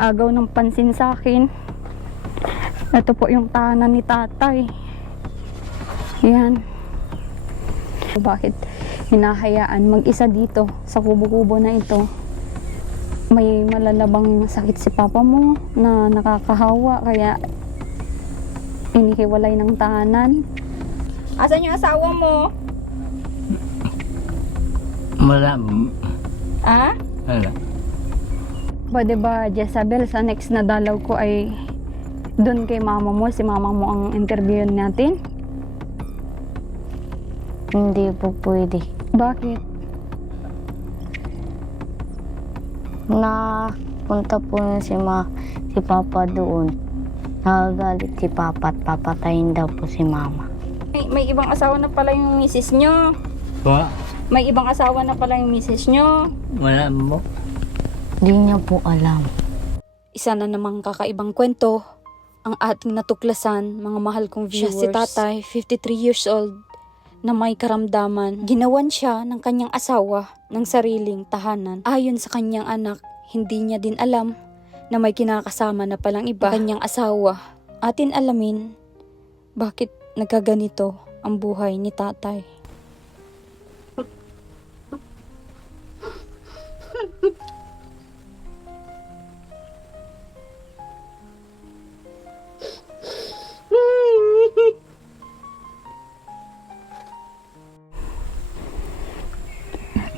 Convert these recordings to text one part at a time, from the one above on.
agaw ng pansin sa akin. Ito po yung tahanan ni tatay. Yan. Bakit hinahayaan mag-isa dito sa kubo-kubo na ito? May malalabang sakit si papa mo na nakakahawa, kaya inihiwalay ng tahanan. Asan yung asawa mo? Wala. Ah? Wala. Pwede ba, Jezabel, sa next na dalaw ko ay doon kay mama mo, si mama mo ang interview natin? Hindi po pwede. Bakit? Napunta po na si Papa doon. Nagagalit si Papa at papatayin daw po si Mama. May ibang asawa na pala yung misis nyo. Wala. May ibang asawa na pala yung misis nyo. Wala mo. Di niya po alam. Isa na namang kakaibang kwento ang ating natuklasan, mga mahal kong viewers. Siya si tatay, 53 years old, na may karamdaman. Ginawan siya ng kanyang asawa ng sariling tahanan. Ayon sa kanyang anak, hindi niya din alam na may kinakasama na palang iba kanyang asawa. Atin alamin bakit nagkaganito ang buhay ni tatay.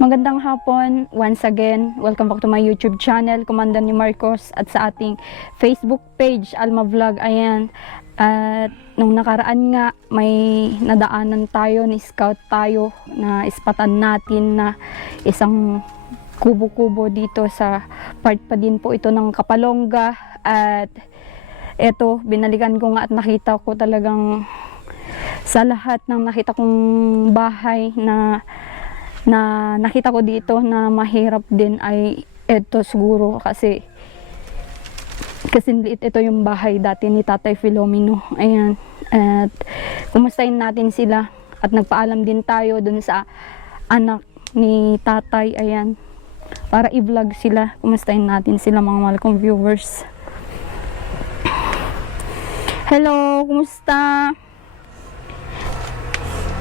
Magandang hapon, once again, welcome back to my YouTube channel, Komandan ni Marcos, at sa ating Facebook page, Alma Vlog. Ayan, at nung nakaraan nga, may nadaanan tayo, ni-scout tayo, na ispatan natin na isang kubo-kubo dito sa part pa din po ito ng Kapalonga. At eto, binalikan ko nga at nakita ko talagang sa lahat ng nakita kong bahay na nakita ko dito na mahirap din ay ito siguro kasi liit ito yung bahay dati ni Tatay Filomeno. Ayan, at kumustahin natin sila at nagpaalam din tayo dun sa anak ni tatay. Ayan, para i-vlog sila, kumustahin natin sila, mga mahal kong viewers. Hello, kumusta?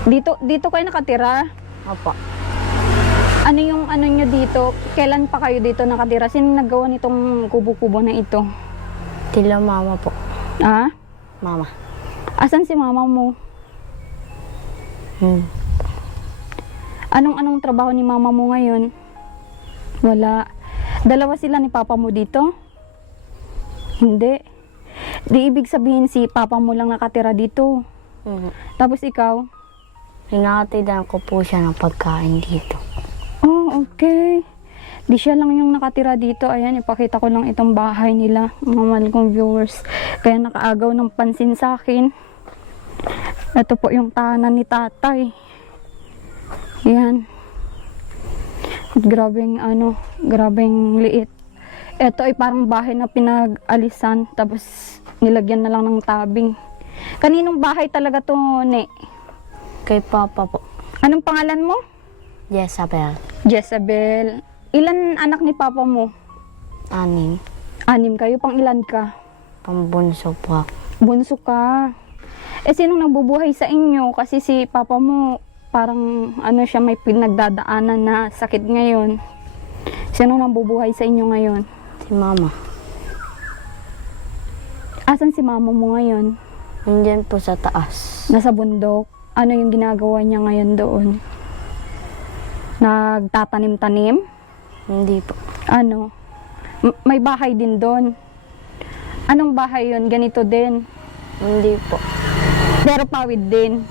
Dito kayo nakatira? Opo. Ano yung ano nyo dito? Kailan pa kayo dito nakatira? Sino naggawa nitong kubo-kubo na ito? Tila Mama po. Ah? Mama. Asan si mama mo? Anong trabaho ni mama mo ngayon? Wala. Dalawa sila ni papa mo dito? Hindi. Di ibig sabihin si papa mo lang nakatira dito. Tapos ikaw? Hinatidan ko po siya ng pagkain dito. Oh, okay. Di siya lang yung nakatira dito. Ayan, ipakita ko lang itong bahay nila, mga mahal kong viewers. Kaya nakaagaw ng pansin sa akin. Ito po yung tahanan ni tatay. Ayan. Grabeng liit. Ito ay parang bahay na pinag-alisan, tapos nilagyan na lang ng tabing. Kaninong bahay talaga to, Ne? Kay Papa po. Anong pangalan mo? Jezabel. Jezabel. Ilan anak ni papa mo? 6. 6 kayo, pang ilan ka? Pambunso po. Bunso ka. Sinong nagbubuhay sa inyo? Kasi si papa mo, parang siya, may pinagdadaanan na sakit ngayon. Sinong nagbubuhay sa inyo ngayon? Si Mama. Asan si mama mo ngayon? Nandyan po sa taas. Nasa bundok. Ano yung ginagawa niya ngayon doon? Nagtatanim-tanim? Hindi po. Ano? May bahay din doon. Anong bahay yun? Ganito din? Hindi po. Pero pawid din.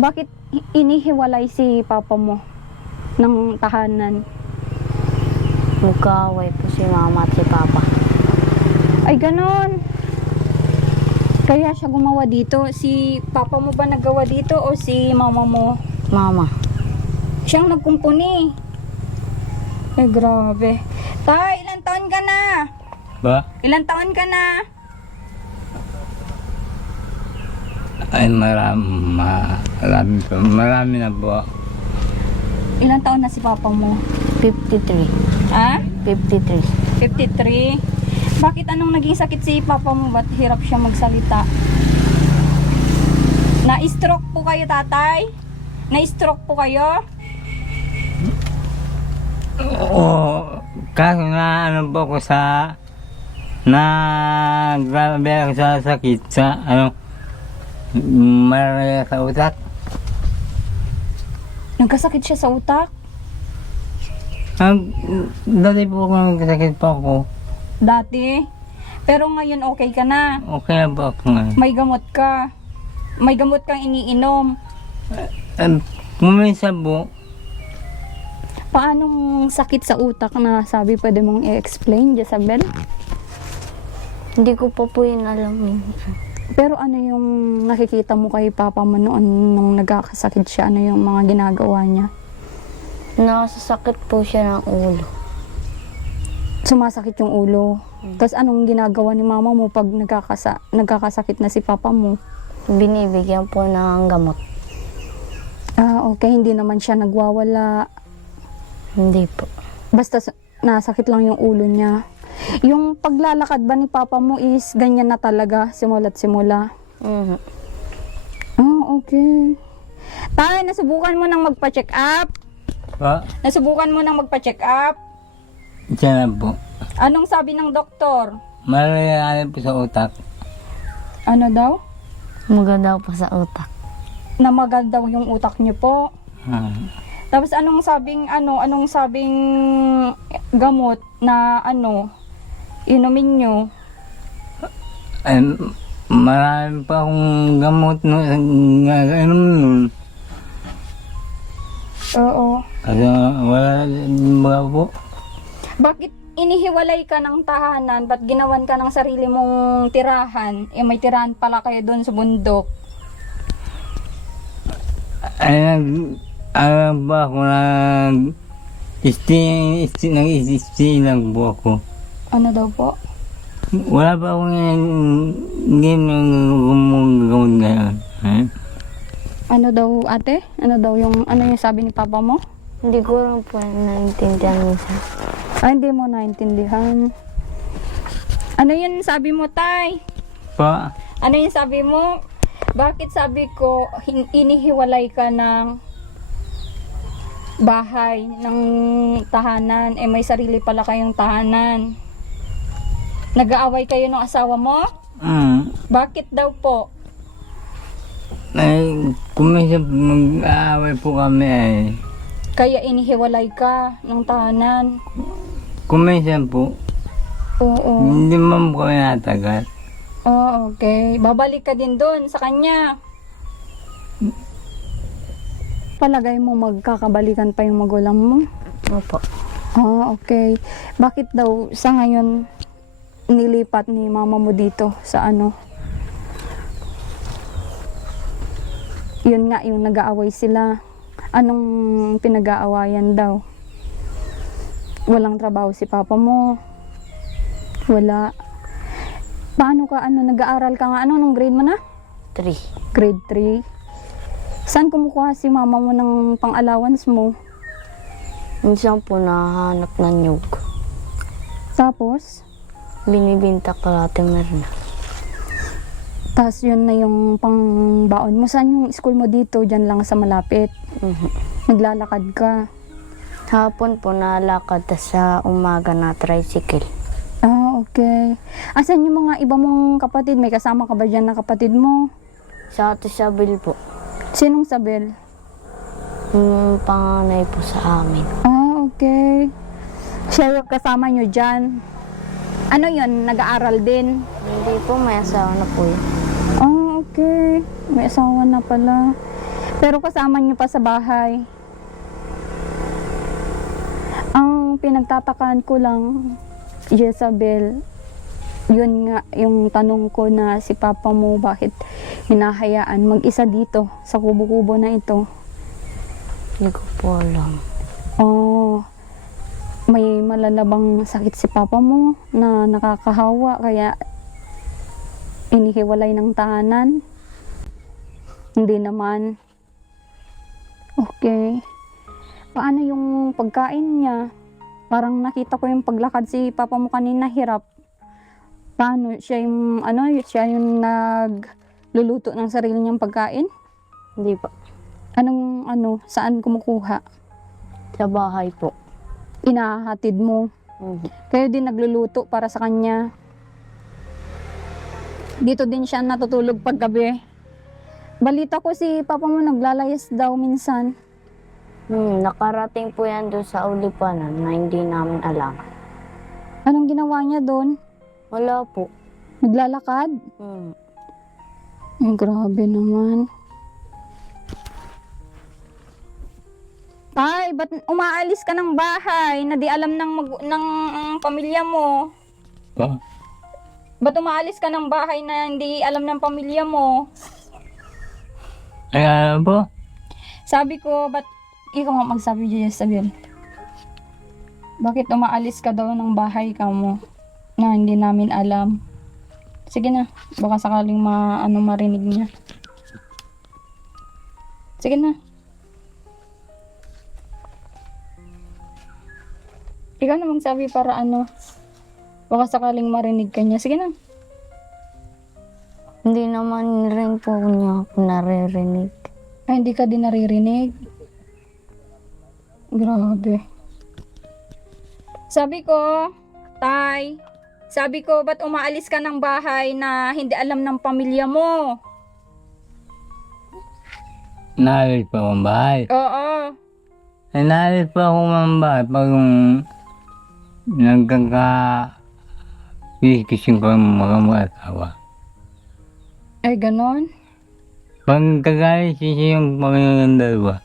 Bakit inihiwalay si papa mo ng tahanan? Magkaaway po si Mama at si Papa. Ay, ganon. Kaya siya gumawa dito. Si papa mo ba naggawa dito o si mama mo? Mama. Siyang nagkumpuni. Ay, grabe. Tay, ilang taon ka na? Ba? Ilang taon ka na? Ay, marami na po. Ilang taon na si papa mo? 53. Ha? 53. 53. Bakit anong naging sakit si papa mo? Ba't hirap siya magsalita? Na-stroke po kayo, tatay? Na-stroke po kayo? Oo. Kaso na ano po ako sa grabe ako sa sakit sa malaria sa utak. Nagkasakit siya sa utak? Dati po ako nagkasakit pa ako. Dati? Pero ngayon okay ka na? Okay na po ako ngayon. May gamot ka? May gamot kang iniinom? Kuminsan po, Paanong sakit sa utak na sabi pwede mong i-explain, Jezabel? Hindi ko pa po yun alam. Pero ano yung nakikita mo kay papa mo noon nung nagkakasakit siya? Ano yung mga ginagawa niya? Nasasakit po siya ng ulo. Sumasakit yung ulo. Tapos anong ginagawa ni mama mo pag nagkakasakit na si papa mo? Binibigyan po ng gamot. Okay. Hindi naman siya nagwawala. Hindi po. Basta nasakit lang yung ulo niya. Yung paglalakad ba ni papa mo is ganyan na talaga, simula't simula? Mhm. Okay. Tayo, nasubukan mo nang magpa-check up? pa, Nasubukan mo nang magpa-check up? siya na po. Anong sabi ng doktor? Malaria po sa utak. Ano daw? Maganda po sa utak. Namagal daw yung utak niyo po. Tapos anong sabing gamot na inumin niyo? Ay, marami pa akong gamot nun. Oo. Kasi wala mga po. Bakit inihiwalay ka ng tahanan? Ba't ginawan ka ng sarili mong tirahan? May tirahan pala kayo doon sa bundok. Ay, alam ba ako nag-stay lang po ako. Ano daw po? Wala pa akong game yung gumagawin ngayon. Ano daw ate? Ano yung sabi ni papa mo? Hindi ko lang po naintindihan minsan. Hindi mo naintindihan. Ano yun sabi mo, tay? Pa, Ano yung sabi mo? Bakit sabi ko inihiwalay ka ng bahay, ng tahanan? May sarili pala kayong tahanan. Nag-aaway kayo ng asawa mo? Bakit daw po? ay, kuminsan mag-aaway po kami ay. Kaya inihiwalay ka ng tahanan? Kuminsan po, Oo. hindi man po kami natagal. Okay. Babalik ka din doon sa kanya. Palagay mo magkakabalikan pa yung magulang mo? Opo. Okay. Bakit daw sa ngayon nilipat ni mama mo dito sa Yun nga, yung nag-aaway sila. Anong pinag-aawayan daw? Walang trabaho si papa mo? Wala. Paano ka, nag-aaral ka nga, nung grade mo na? 3. Grade 3. Saan kumukuha si mama mo ng pang-allowance mo? Minsan po nahanap ng nyug. Tapos, Binibinta ko natin meron na. tas yun na yung pang-baon mo. Saan yung school mo dito? Diyan lang sa malapit. Naglalakad ka. Hapon po nalakad, tas sa umaga na tricycle. Okay. Asan yung mga iba mong kapatid? May kasama ka ba dyan na kapatid mo? Sa Ate Sabil po, Sinong Sabel? yung panganay po sa amin. Okay. Siya yung kasama nyo dyan. Ano yun? Nag-aaral din? Hindi po, may asawa na po yun. Okay. May asawa na pala. Pero kasama nyo pa sa bahay. Ang pinagtatakaan ko lang, Jezabel, yun nga yung tanong ko na si papa mo bakit hinahayaan mag-isa dito sa kubo-kubo na ito. Hindi ko po alam. May malalabang sakit si papa mo na nakakahawa kaya inihiwalay ng tahanan. Hindi naman. Okay. Paano yung pagkain niya? Parang nakita ko yung paglakad si papa mo kanina, hirap. Paano? Siya yung, siya yung nagluluto ng sarili niyang pagkain? Hindi po. Saan kumukuha? Sa bahay po. Inahatid mo. Mhm. Kayo din nagluluto para sa kanya. Dito din siya natutulog paggabi. Balita ko si papa mo naglalayas daw minsan. Nakarating po yan doon sa Ulipanan na hindi namin alam. Anong ginawa niya doon? Wala po. Naglalakad? Ay, grabe naman. Tay, ba't umaalis ka ng bahay na di alam ng pamilya mo? Ba? Ba't umaalis ka ng bahay na hindi alam ng pamilya mo? Ay, ano po? Sabi ko, ba't ikaw nga magsabi, Jezabel? Bakit umaalis ka daw ng bahay ka mo na hindi namin alam? Sige na, baka sakaling marinig niya. Sige na. Ikaw na magsabi para baka sakaling marinig ka niya. Sige na. Hindi naman rin po niya ako naririnig. Ay, hindi ka din naririnig. Grabe. Sabi ko, Tay, ba't umaalis ka ng bahay na hindi alam ng pamilya mo? Naalis pa akong bahay. Oo. Ay, naalis pa akong bahay pag nagkaka-kisikising ko ang mga mag-asawa. Ay, ganon? Pag kagalit-sisi yung Panginoon dalawa,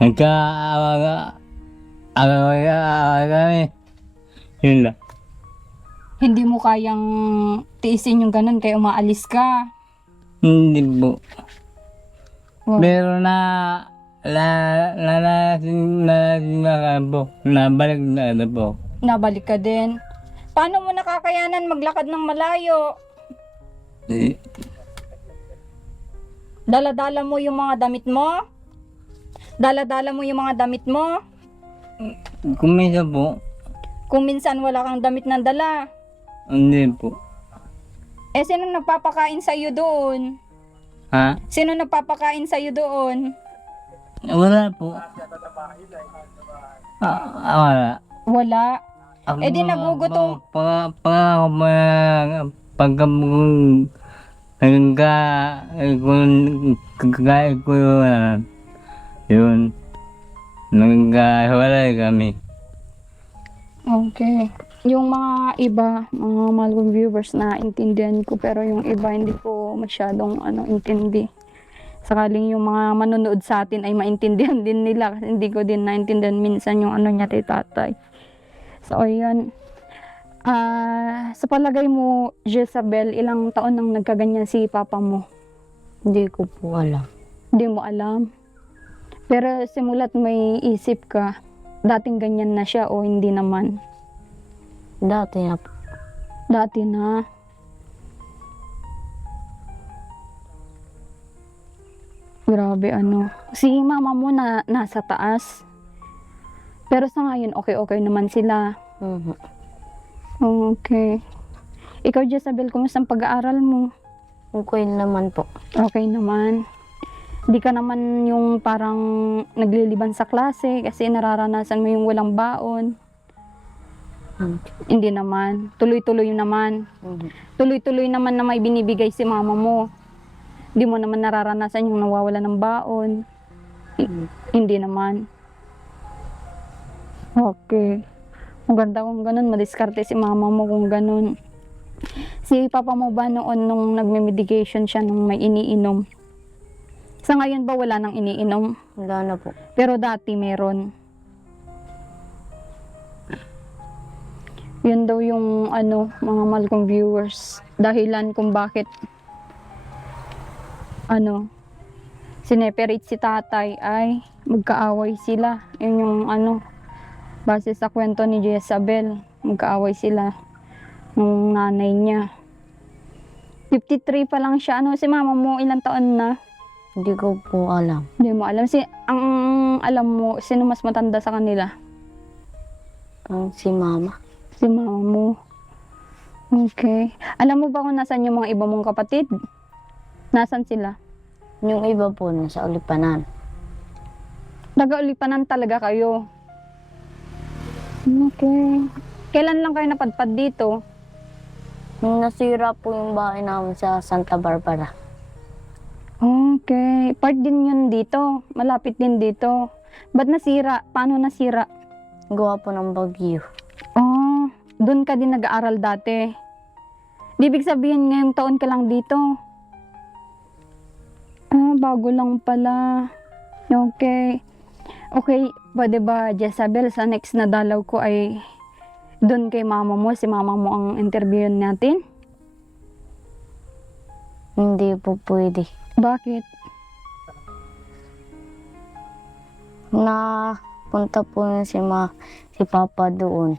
nagka-awa kami. Yun lang. Hindi mo kayang tiisin yung ganon kaya umaalis ka. Hindi po. Wow. Pero nabalik na po. Nabalik ka din. Paano mo nakakayanan maglakad ng malayo? Dala-dala mo yung mga damit mo? Dala-dala mo yung mga damit mo? Kumisa po. Kung minsan wala kang damit na dala. Hindi po. Eh, sino nagpapakain sa'yo doon? Ha? Sino nagpapakain sa'yo doon? Wala po. Wala. Wala. Ako, Eh, di nagugutom. Kagaya ko yun. Nagkahiwalay kami. Okay. Yung mga iba, mga mahal kong viewers na intindihan ko, pero yung iba hindi ko masyadong intindi. Sakaling yung mga manonood sa atin ay maintindihan din nila kasi hindi ko din naintindihan minsan yung niya kay tatay. So, ayun. Sa palagay mo, Jezabel, ilang taon nang nagkaganyan si papa mo? Hindi ko po alam. Hindi mo alam. Pero simulat may isip ka, dating ganyan na siya o hindi naman? Dati na po. Dati na. Grabe Si mama mo na nasa taas. Pero sa ngayon, okay naman sila. Mhm. Okay. Ikaw, Jezabel, kumusta ang pag-aaral mo? Okay naman po. Okay naman. Di ka naman yung parang nagliliban sa klase kasi nararanasan mo yung walang baon. Hindi naman. Tuloy-tuloy naman. Mhm. Tuloy-tuloy naman na may binibigay si mama mo. Hindi mo naman nararanasan yung nawawala ng baon. Hindi naman. Okay. Maganda kung ganun. Madiskarte si mama mo kung ganun. Si papa mo ba noon nung nagme-medication siya nung may iniinom? Sa ngayon ba wala nang iniinom? Wala na po. Pero dati meron. Yun daw yung mga mahal kong viewers. Dahilan kung bakit sineperate si tatay ay magkaaway sila. Yun yung base sa kwento ni Jezabel, magkaaway sila ng nanay niya. 53 pa lang siya. Si mama mo ilang taon na? Hindi ko po alam. Hindi mo alam. Ang alam mo, sino mas matanda sa kanila? Si mama. Si mama mo. Okay. Alam mo ba kung nasan yung mga iba mong kapatid? Nasan sila? Yung iba po nasa Ulipanan. Taga-Ulipanan talaga kayo. Okay. Kailan lang kayo napadpad dito? Nung nasira po yung bahay namin sa Santa Barbara. Okay. Part din yun dito. Malapit din dito. Ba't nasira? Paano nasira? Gawa po ng bagyo. Oh, doon ka din nag-aaral dati. Ibig sabihin ngayong taon ka lang dito. Ah, bago lang pala. Okay. Okay, pwede ba, Jezabel, sa next na dalaw ko ay doon kay mama mo, si mama mo ang interviewin natin? Hindi po pwede. Bakit? Punta po yun si Papa doon.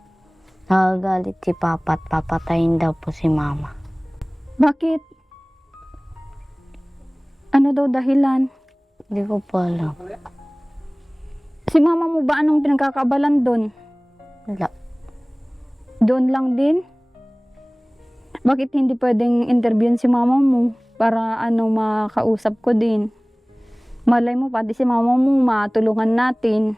Nagagalit si Papa at papatayin daw po si Mama. Bakit? Ano daw dahilan? Hindi ko po alam. Si mama mo ba anong pinagkakaabalan doon? Wala. Doon lang din? Bakit hindi pwedeng interviewin si mama mo para makausap ko din? Malay mo pati si mama mo matulungan natin.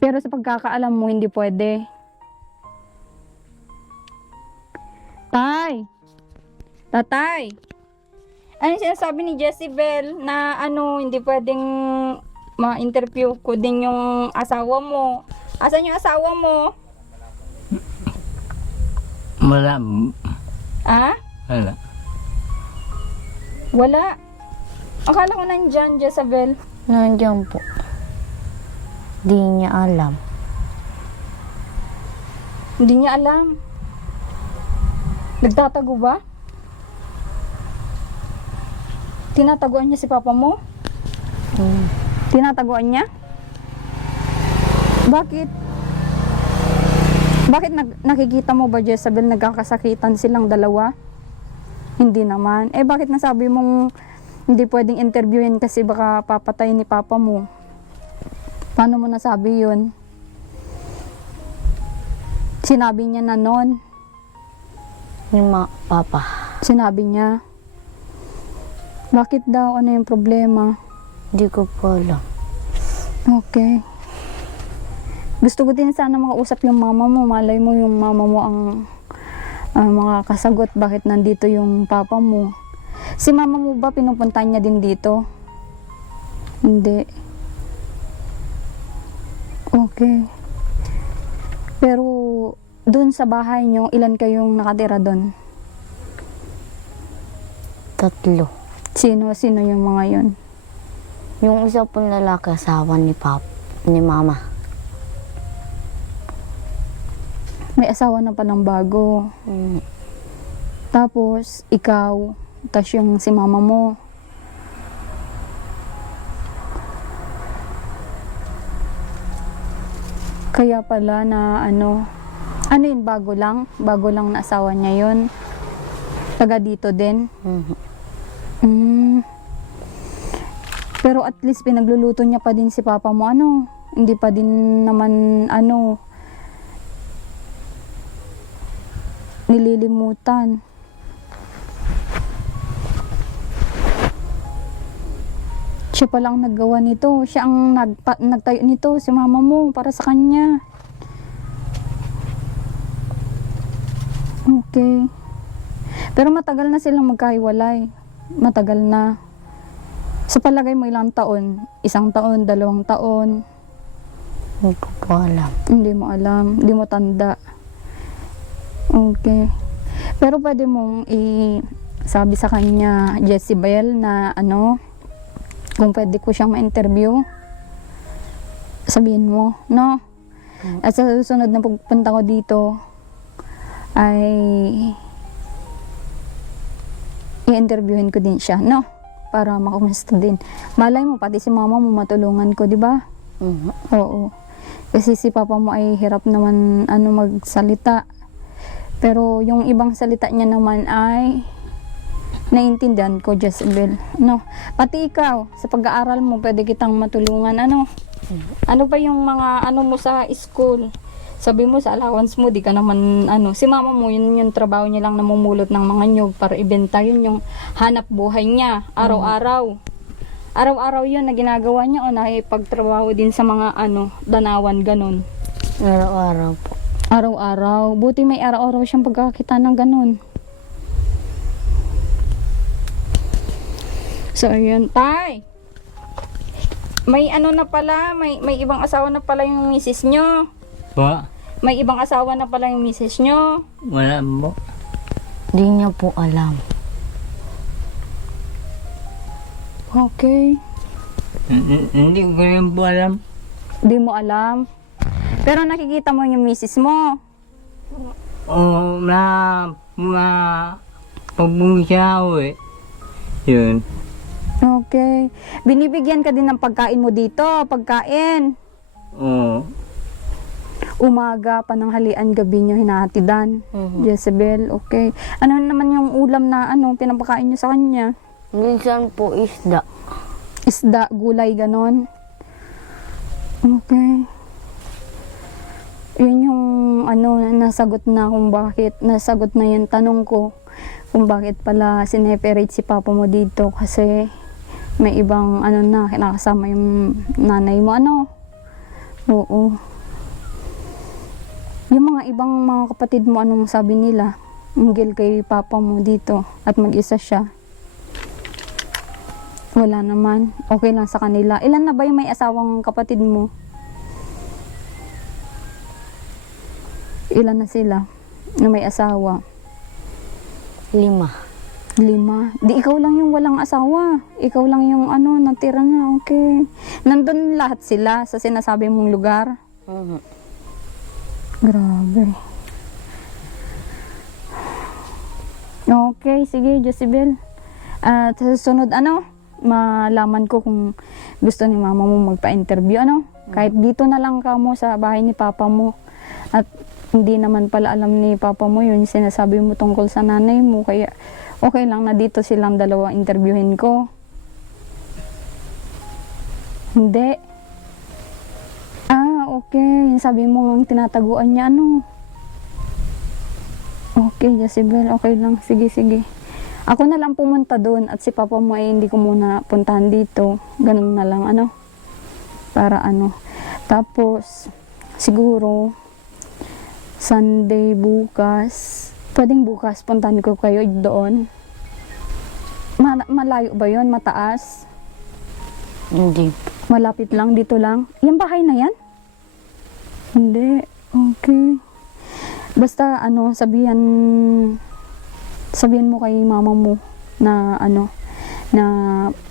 Pero sa pagkakaalam mo hindi pwede. Tay! Tatay! Ano yung sinasabi ni Jezebel na hindi pwedeng ma-interview ko din yung asawa mo? Asan yung asawa mo? Wala. Ah? Wala. Wala. Akala ko nandyan, Jezebel. Nandiyan po. Di niya alam. Hindi niya alam. Nagtatago ba? Tinataguan niya si papa mo? Tinataguan niya? Bakit? Bakit nakikita mo ba, Jezebel, nagkakasakitan silang dalawa? Hindi naman. Eh, bakit nasabi mong hindi pwedeng interviewin kasi baka papatay ni papa mo? Paano mo nasabi yun? Sinabi niya na nun. Yung Papa. Sinabi niya. Bakit daw? Ano yung problema? Hindi ko po alam. Okay. Gusto ko din sana makausap yung mama mo. Malay mo yung mama mo ang mga kasagot. Bakit nandito yung papa mo? Si mama mo ba pinupuntahan niya din dito? Hindi. Okay. Pero doon sa bahay niyo, ilan kayong nakatira doon? 3. Sino yung mga yon? Yung isa pong lalaki, asawa ni Mama. May asawa na palang bago. Tapos, ikaw, tas yung si mama mo. Kaya pala na ano yun, bago lang na asawa niya yun. Taga dito din. Pero at least pinagluluto niya pa din si papa mo, hindi pa din naman nililimutan. Siya palang naggawa nito. Siya ang nagtayo nito, si mama mo, para sa kanya. Okay. Pero matagal na silang magkahiwalay. Matagal na. Sa palagay mo ilang taon? 1 taon, 2 taon? Hindi ko po alam. Hindi mo alam. Hindi mo tanda. Okay. Pero pwede mong sabi sa kanya, Jezebel, na kung pwede ko siyang ma-interview, sabihin mo, no? At sa susunod na pagpunta ko dito, ay i-interviewin ko din siya, no? Para makumusta din. Malay mo, pati si mama mo matulungan ko, di ba? Oo. Kasi si papa mo ay hirap naman magsalita. Pero yung ibang salita niya naman ay Naiintindihan ko, Jezebel. No, pati ikaw, sa pag-aaral mo, pwede kitang matulungan. Ano? Ano ba yung mga ano mo sa school? Sabi mo sa allowance mo, di ka naman ano. Si mama mo, yun yung trabaho niya lang namumulot ng mga nyog para ibenta. Yun yung hanap buhay niya, araw-araw. Araw-araw yun na ginagawa niya o nakipagtrabaho din sa mga ano, danawan, ganun. Araw-araw po. Araw-araw. Buti may araw-araw siyang pagkakita ng ganun. So, ayun. Tay! May ano na pala, may ibang asawa na pala yung misis nyo. Po, May ibang asawa na pala yung misis nyo. wala po. Di niya po alam. Okay. Hindi ko rin po alam. Di mo alam. Pero nakikita mo yung misis mo. O, pagbungi siya ako eh. Yun. Okay. Binibigyan ka din ng pagkain mo dito. Pagkain. Oo. Umaga, pananghalian, gabi nyo hinahatidan. Jezebel, okay. Ano naman yung ulam na ano, pinapakain nyo sa kanya? Minsan po isda. Isda, gulay, ganon. Okay. Yun yung ano, nasagot na kung bakit, nasagot na yung tanong ko kung bakit pala sineperate si papa mo dito kasi may ibang ano na, kinakasama yung nanay mo, ano? Oo. Yung mga ibang mga kapatid mo, anong sabi nila? Hinggil kay papa mo dito at mag-isa siya. Wala naman. Okay lang sa kanila. Ilan na ba yung may asawang kapatid mo? Ilan na sila na may asawa? 5. 5. Di ikaw lang yung walang asawa. Ikaw lang yung ano, natira na. Okay. Nandun lahat sila sa sinasabi mong lugar. Grabe. Okay, sige, Jezebel. At sa susunod, ano, malaman ko kung gusto ni mama mo magpa-interview, ano? Kahit dito na lang ka mo sa bahay ni papa mo. At hindi naman pala alam ni papa mo yun, sinasabi mo tungkol sa nanay mo. Kaya okay lang na dito silang dalawa interviewin ko. Hindi. Okay. Yung sabi mo ang tinataguan niya, ano? Okay, Jezebel. Okay lang. Sige, sige. Ako na lang pumunta doon at si papa mo ay hindi ko muna puntahan dito. Ganun na lang, ano? Para ano. Tapos, siguro, Sunday bukas, pwedeng bukas, puntahan ko kayo doon. Malayo ba yun? Mataas? Hindi. Malapit lang, dito lang? Yung bahay na yan? Hindi. Okay. Basta, ano, sabihan mo kay mama mo na, ano, na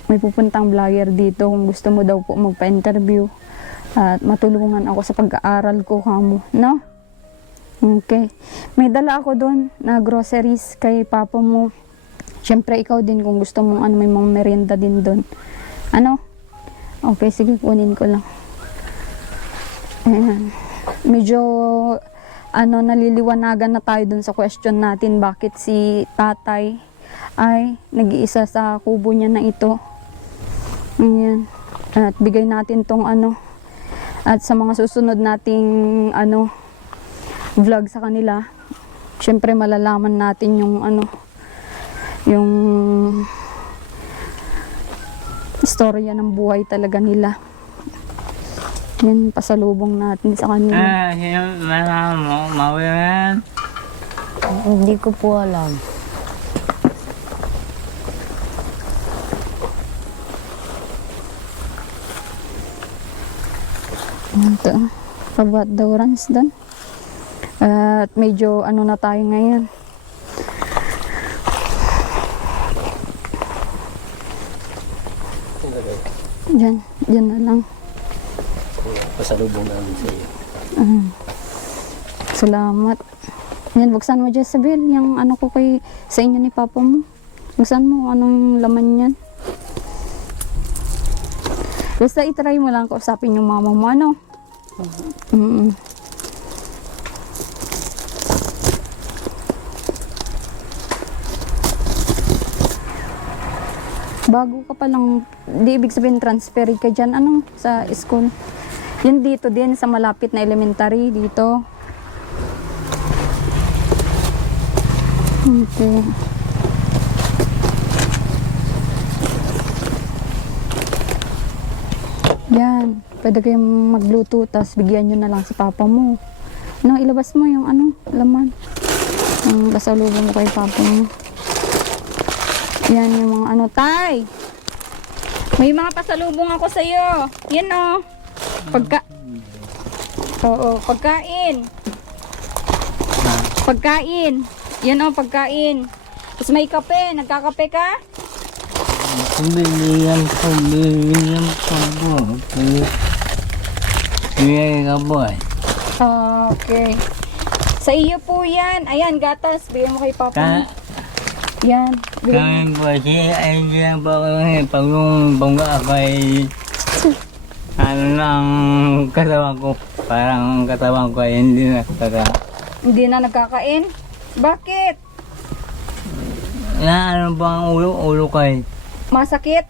may pupuntang vlogger dito kung gusto mo daw po magpa-interview at matulungan ako sa pag-aaral ko kamo, no? Okay. May dala ako doon na groceries kay papa mo. Siyempre, ikaw din kung gusto mong ano, may mga merienda din doon. Ano? Okay, sige, kunin ko lang. Ayan. Medyo, ano, naliliwanagan na tayo dun sa question natin bakit si tatay ay nag-iisa sa kubo niya na ito. Ayan. At bigay natin tong ano. At sa mga susunod nating ano, vlog sa kanila, syempre malalaman natin yung ano, yung istorya ng buhay talaga nila. Yan, pasalubong natin sa kanila. Sino mo, mawilan? Hindi ko po alam. Ito, pabat daw runs doon. At medyo ano na tayo ngayon. Diyan na lang. Pasalubong namin sa iyo. Salamat. Yan, buksan mo, Jezebel, yung ano ko kay sa inyo ni papa mo. Buksan mo, anong laman yan. Basta itry mo lang kausapin yung mama mo, ano? Bago ka pa lang, di ibig sabihin transfer ka dyan, ano, sa school. Yun dito din, sa malapit na elementary, dito. Okay. Yan, pwede kayong magluto, tapos bigyan nyo na lang si papa mo. Ano, ilabas mo yung ano, laman. Ang kasalubong mo kay papa mo. Yan yung mga ano, tay! May mga pasalubong ako sa'yo. Yan o. Oo, pagkain. Pagkain. Yan o, pagkain. Tapos may kape. Nagkakape ka? Binigyan po po. Bigyan ka po eh. Okay. Sa iyo po yan. Ayan, gatas. Bigyan mo kay papa mo. Yan. Kami po siya ay diyan po kami pag yung bangga ako ay ano ng katawan ko. Parang katawan ko ay hindi nakaka. Hindi na nagkakain? Bakit? Na ano ba ang ulo ko ay? Masakit?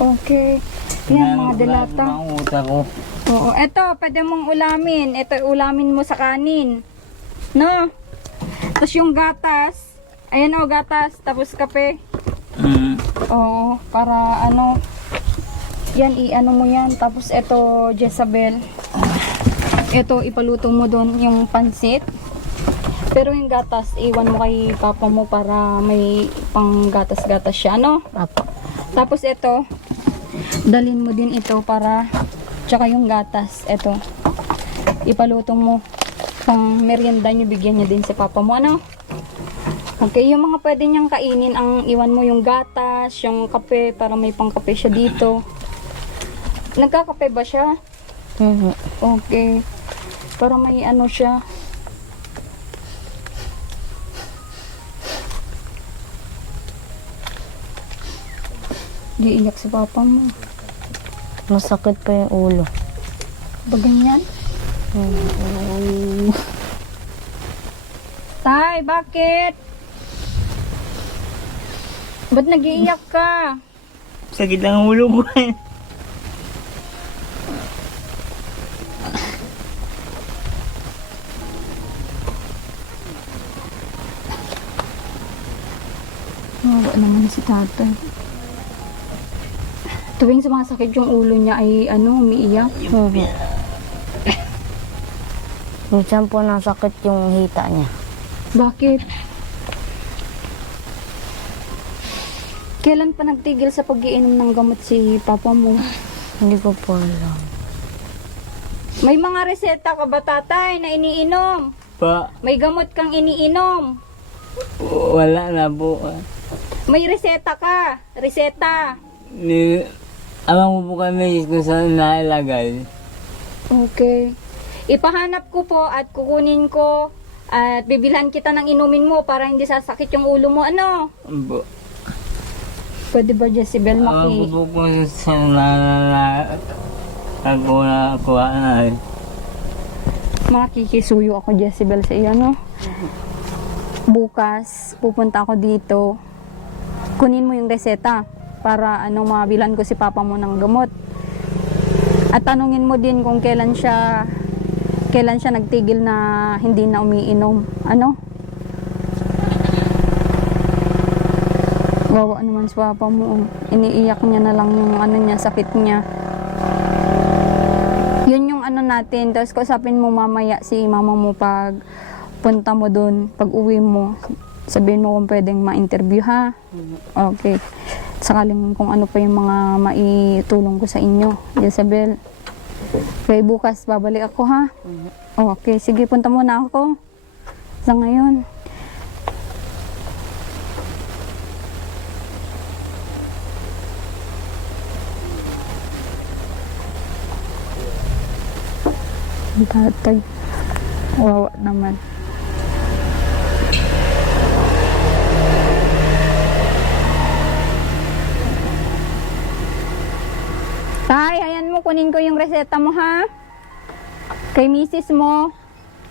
Okay. Yan, mga delata. Ang utak ko. Oo. Eto, pwede mong ulamin. Ito, ulamin mo sa kanin. No? Tapos yung gatas. Ayan o, gatas. Tapos kape. Oo, para ano. Yan, i-ano mo yan. Tapos ito, Jezabel. Ito, ipaluto mo doon yung pansit. Pero yung gatas, iwan mo kay papa mo para may pang gatas-gatas siya, ano? Apo. Tapos ito, dalhin mo din ito para, tsaka yung gatas, ito. Ipaluto mo. Pang merienda nyo, bigyan nyo din si papa mo, ano? Okay, yung mga pwede niyang kainin, ang iwan mo yung gatas, yung kape, para may pangkape siya dito. Nagkakape ba siya? Okay. Para may ano siya. Di iyak si papa mo. Masakit pa yung ulo. Ba ganyan? Tay, bakit? Ba't nag-iiyak ka? Sakit ang ulo ko eh. Wala naman si tatay. Tuwing sumasakit yung ulo niya ay ano, umiiyak. Minsan po nasakit yung hita niya. Bakit? Kailan pa nagtigil sa pag-iinom ng gamot si papa mo? Hindi ko po alam. May mga reseta ka ba, tatay, na iniinom? Pa, May gamot kang iniinom? wala na po. May reseta ka? Reseta? Alam ko po kami kung saan nailagay. Okay. Ipahanap ko po at kukunin ko at bibilhan kita ng inumin mo para hindi sasakit yung ulo mo. Ano? Po. Pwede ba, Jezebel, Alam ko po kung saan ako na eh. makikisuyo ako, Jezebel, sa iyo, no? Bukas, pupunta ako dito. Kunin mo yung reseta para ano, mabilan ko si papa mo ng gamot. At tanungin mo din kung kailan siya nagtigil na hindi na umiinom. Ano? Wawa naman si papa mo. Iniiyak niya na lang yung ano niya, sakit niya. Yun yung ano natin. Tapos kausapin mo mamaya si mama mo pag punta mo dun, pag uwi mo. Sabihin mo kung pwedeng ma-interview, ha? Okay. Sakaling kung ano pa yung mga maitulong ko sa inyo, Jezebel. Okay, bukas babalik ako, ha? Okay, sige, punta muna ako. Sa ngayon. Ang tatay. Wawa naman. Tay, ayan mo, kunin ko yung reseta mo, ha? Kay misis mo.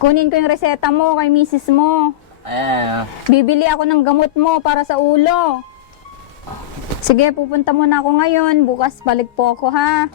Kunin ko yung reseta mo kay misis mo. Ayan. Bibili ako ng gamot mo para sa ulo. Sige, pupunta muna ako ngayon. Bukas balik po ako, ha?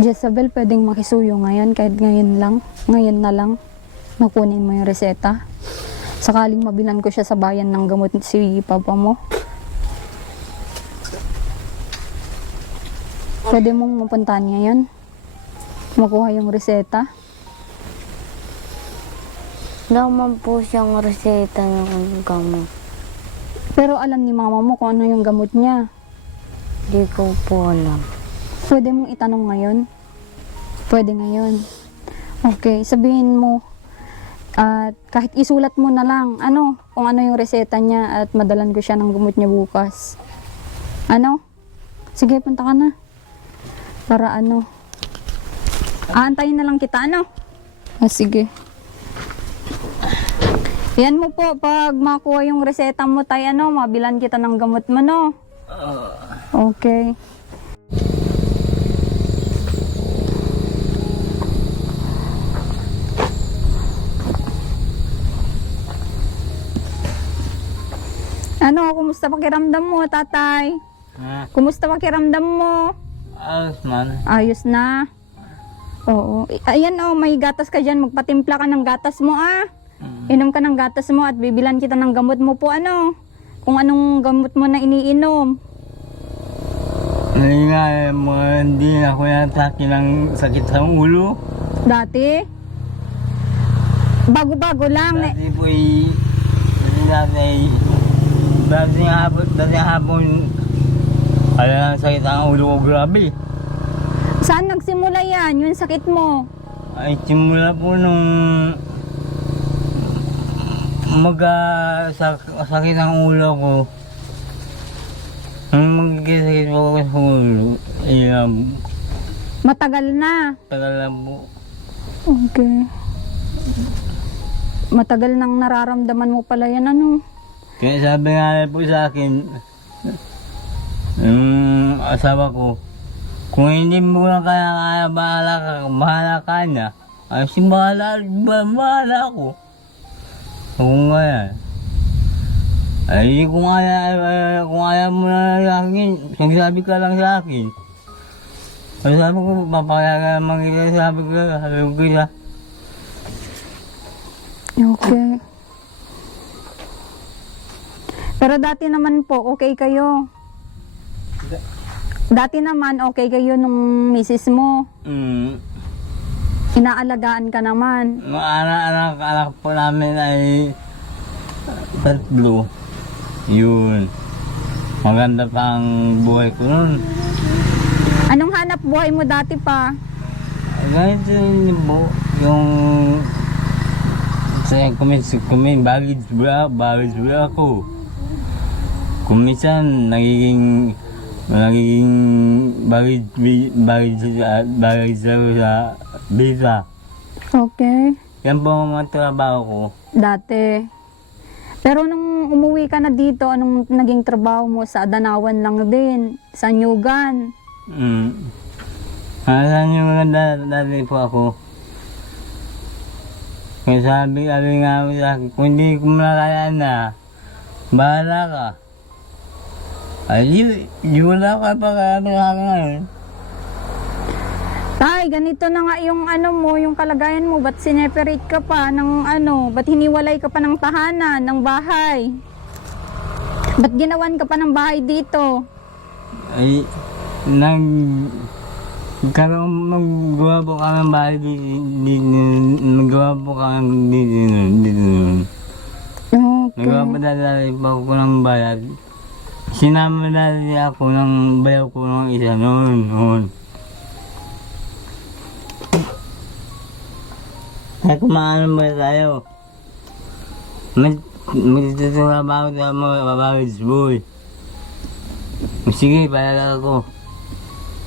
Jezabel, pwedeng makisuyo ngayon kahit ngayon lang. Ngayon na lang. Nakunin mo yung reseta. Sakaling mabilan ko siya sa bayan ng gamot si papa mo. Pwede mong mapuntahan ngayon. Makuha yung reseta. Naman po siyang reseta ng gamot. Pero alam ni mama mo kung ano yung gamot niya. Di ko po alam. Pwede mong itanong ngayon. Pwede ngayon. Okay, sabihin mo. At kahit isulat mo na lang, kung ano yung reseta niya at madalan ko siya ng gamot niya bukas. Sige, punta ka na. Para aantayin na lang kita, sige. Yan mo po, pag makuha yung reseta mo tayo, mabilan kita ng gamot mo, no? Okay. Kumusta pakiramdam mo, tatay? Ha? Kumusta pakiramdam mo? Ayos man. Ayos na. Oo. Ayan, may gatas ka dyan. Magpatimpla ka ng gatas mo, Inom ka ng gatas mo at bibilan kita ng gamot mo po, kung anong gamot mo na iniinom. Hindi na ako natake ng sakit sa ulo. Dati? Bago-bago lang. Dati po dati hapon, alam sakit ang ulo ko, grabe. Saan nagsimula yan, yung sakit mo? Ay, simula po nung sakit ang ulo ko. Nung magkikisakit po ako sa ulo, Matagal na. tagal lang po. Okay. Matagal nang nararamdaman mo pala yan, Kaya sabi nga po sa akin, yung asawa ko, kung hindi mo na kaya bahala ka na. Ay, bahala ako. Kung nga yan. Ay, kung ayaw mo na sa akin, sabi ka lang sa akin. Ay, sabi ko, papakaya naman kita, sabi ko kita. Okay. Pero dati naman po, okay kayo. Dati naman, okay kayo nung misis mo. Inaalagaan ka naman. Mga anak po namin ay 3. Yun. Maganda pa ang buhay ko nun. Anong hanap buhay mo dati pa? Ganito yun po, yung baggage bra ako. Kung minsan nagiging baggage sa visa. Okay. Yan po ang mga trabaho ko. Dati. Pero nung umuwi ka na dito, anong naging trabaho mo? Sa Danawan lang din. Sa Nyugan. Saan yung dati po ako? Kaya sabi nga sa akin, kung hindi ko malakaya na, bahala ka. Ay, wala ka pa ngayon. Tay, ganito na nga yung yung kalagayan mo. Ba't sineperate ka pa ng ba't hiniwalay ka pa ng tahanan, ng bahay? Ba't ginawan ka pa ng bahay dito? Ay, magawa po kami ng bahay nagawa po kami dito. Okay. Nagawa po dati pa ako ng bayad. Sinama dati ako ng bayaw ko ng isa noon. Kaya kumaano mo tayo. Magtutulong ba ako sa mga babae boy? Sige, palaga ako.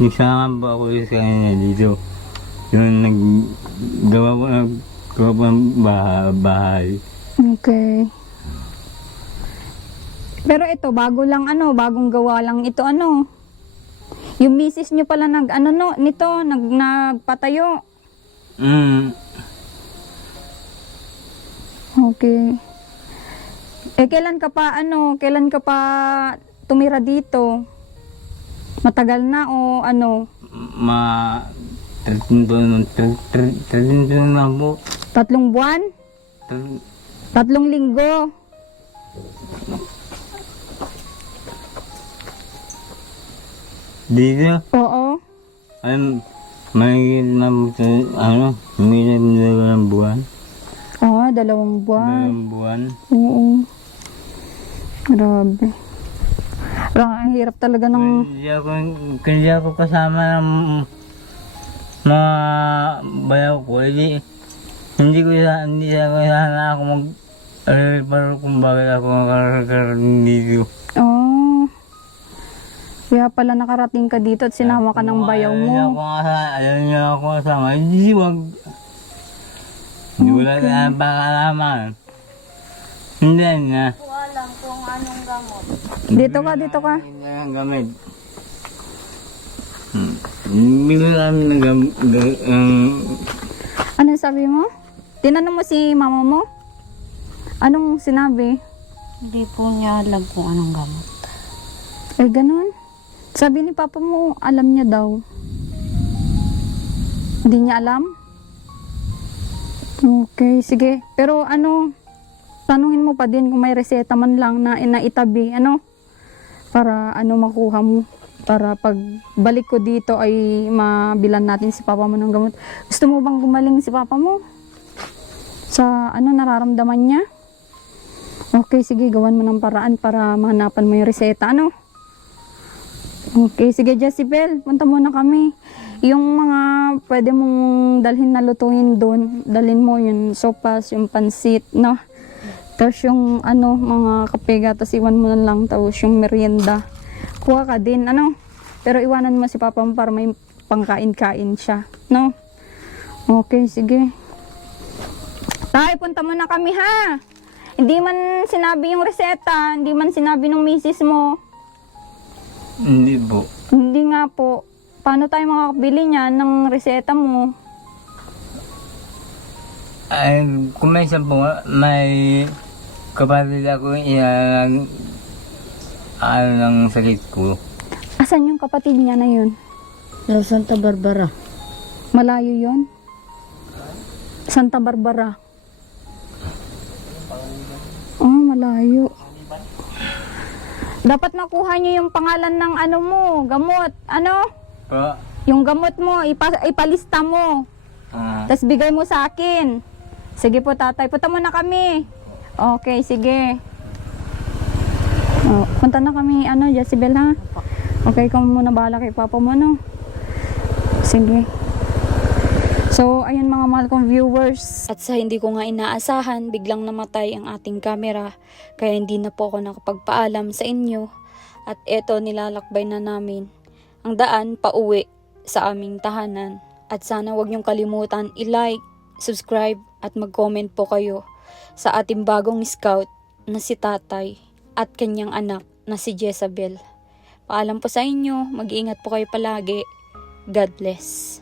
nagsama po ako sa kanya dito. Yung naggawa po ng bahay. Okay. Pero ito, bago lang bagong gawa lang ito Yung misis nyo pala nagpatayo. Okay. Kailan ka pa tumira dito? Matagal na o ano? 13 na po. 3 buwan? 3 linggo? Dito, Oo. may dalawang buwan. Oo, 2 buwan. 2 buwan. Oo. Grabe. Parang ang hirap talaga ng... Hindi ako kasama ng mga bayaw ko. Hindi sana ako mag-repair kung bakit ako nakarating dito. Oh. Kaya pala nakarating ka dito at sinama ka ng bayaw mo. Ayaw niya ako kasama. Hindi, wag. Hindi wala na pakalaman. Hindi na. Walang kung anong gamot. Dito ka. Hindi na ang gamit. Bigla namin ng gamit. Anong sabi mo? Tinanong mo si mama mo? Anong sinabi? Hindi po niya alam kung anong gamot. Ay, ganun. Sabi ni papa mo, alam niya daw. Hindi niya alam? Okay, sige. Pero tanungin mo pa din kung may reseta man lang na inaitabi, para makuha mo. Para pag balik ko dito ay mabilan natin si papa mo ng gamot. Gusto mo bang gumaling si papa mo? Sa nararamdaman niya? Okay, sige, gawan mo ng paraan para mahanapan mo yung reseta, Okay, sige Jezebel, punta muna kami. Yung mga pwede mong dalhin na lutuin doon, dalhin mo yung sopas, yung pansit, Tapos yung mga kape, tapos iwan mo na lang, tapos yung merienda. Kuha ka din, Pero iwanan mo si papa mo para may pangkain-kain siya, Okay, sige. Tay, punta muna kami ha. Hindi man sinabi yung reseta, hindi man sinabi ng misis mo. Hindi po. Hindi nga po. Paano tayo makakabili niyan ng reseta mo? Ay, kung may isang po, may kapatid ako ng sakit ko. Asan yung kapatid niya na yun? Sa Santa Barbara. Malayo yun? Santa Barbara. Oh, malayo. Dapat nakuha niyo yung pangalan ng mo, gamot. Pa? Yung gamot mo, ipalista mo. Tapos bigay mo sa akin. Sige po tatay, punta muna kami. Okay, sige. Punta na kami, Jezebel ha? Okay, ikaw muna bahala kay papa mo, Sige. So, ayun mga mahal kong viewers. At sa hindi ko nga inaasahan, biglang namatay ang ating camera. Kaya hindi na po ako nakapagpaalam sa inyo. At eto, nilalakbay na namin ang daan pauwi sa aming tahanan. At sana wag niyong kalimutan i-like, subscribe at mag-comment po kayo sa ating bagong scout na si Tatay at kanyang anak na si Jezebel. Paalam po sa inyo, mag-iingat po kayo palagi. God bless.